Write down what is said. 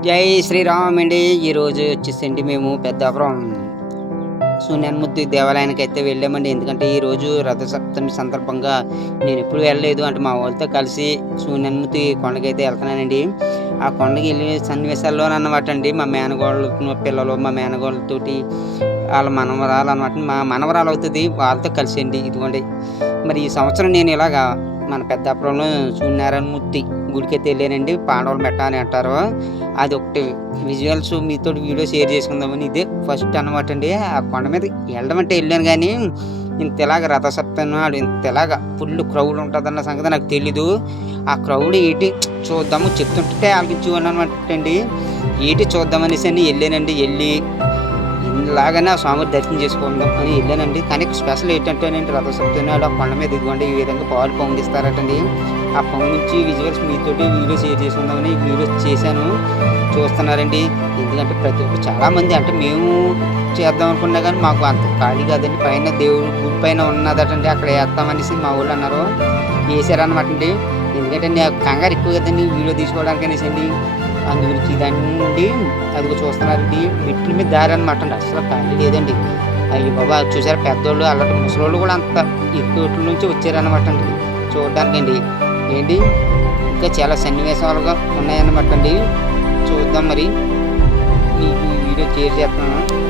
జై శ్రీరామ్ అండి. ఈరోజు వచ్చేసండి మేము పెద్దాపురం. సూన్యాన్ముద్ది దేవాలయానికి అయితే వెళ్ళామండి. ఎందుకంటే ఈరోజు రథసప్తమి సందర్భంగా నేను ఎప్పుడు వెళ్ళలేదు. అంటే మా వాళ్ళతో కలిసి సూన్యాన్ముద్ది కొండకైతే వెళ్తున్నానండి. ఆ కొండకి వెళ్ళే సన్నివేశాల్లో అన్నమాట అండి. మా మేనగోళ్ళ పిల్లలు మా మేనగోళ్ళతోటి వాళ్ళ మనవరాలు అనమాట మా మనవరాలు అవుతుంది. వాళ్ళతో కలిసి అండి ఇదిగోండి. మరి ఈ సంవత్సరం నేను ఇలాగా మన పెద్దాపురంలో సూర్యనారాయణ మూర్తి గుడికి అయితే వెళ్ళానండి పాండవులు మెట్ట అని అంటారు. అది ఒకటి విజువల్స్ మీతో వీడియో షేర్ చేసుకుందామని ఇదే ఫస్ట్ అనమాట అండి. ఆ కొండ మీద వెళ్ళడం అంటే వెళ్ళాను కానీ ఇంత ఇలాగ రథసప్తమి నాడు ఇంత ఇలాగ ఫుల్ క్రౌడ్ ఉంటుందన్న సంగతి నాకు తెలీదు. ఆ క్రౌడ్ ఏంటి చూద్దాము చెప్తుంటే ఆలోచించి అనమాట అండి. ఏంటి చూద్దామనేసి అని వెళ్ళానండి. వెళ్ళి ఇలాగనే ఆ స్వామి దర్శనం చేసుకుందాం అని వెళ్ళానండి. కానీ స్పెషల్ ఏంటంటే రథ నాడు ఆ కొండ మీద ఇదిగోండి ఈ విధంగా పాలు పొంగిస్తారటండి. ఆ పొంగించి విజువల్స్ మీతోటి వీడియో షేర్ చేసుకుందామని వీడియో చేశాను. చూస్తున్నారండి. ఎందుకంటే ప్రతి ఒక్క చాలామంది అంటే మేము చేద్దాం అనుకున్నా కానీ మాకు అంత ఖాళీ కాదండి. పైన దేవుడు గుడి పైన ఉన్నదటండి. అక్కడ వేస్తామనేసి మా వాళ్ళు అన్నారు. వేసారనమాట అండి. ఎందుకంటే నాకు కంగారు ఎక్కువ కదండి వీడియో తీసుకోవడానికి అనేసి అండి. అందు గురించి దాని నుండి అదిగో చూస్తున్నారండి మెట్ల మీద దారి అనమాట అండి. అసలు ఖాళీ లేదండి. అయ్యి బాబా చూసారు పెద్దోళ్ళు అలాంటి ముసలోళ్ళు కూడా అంత ఎక్కువ నుంచి వచ్చారనమాట అండి. చూడడానికి అండి ఏంటి? ఇంకా చాలా సన్నివేశాలుగా ఉన్నాయన్నమాట అండి. చూద్దాం మరి. మీకు వీడియో షేర్ చేస్తున్నాను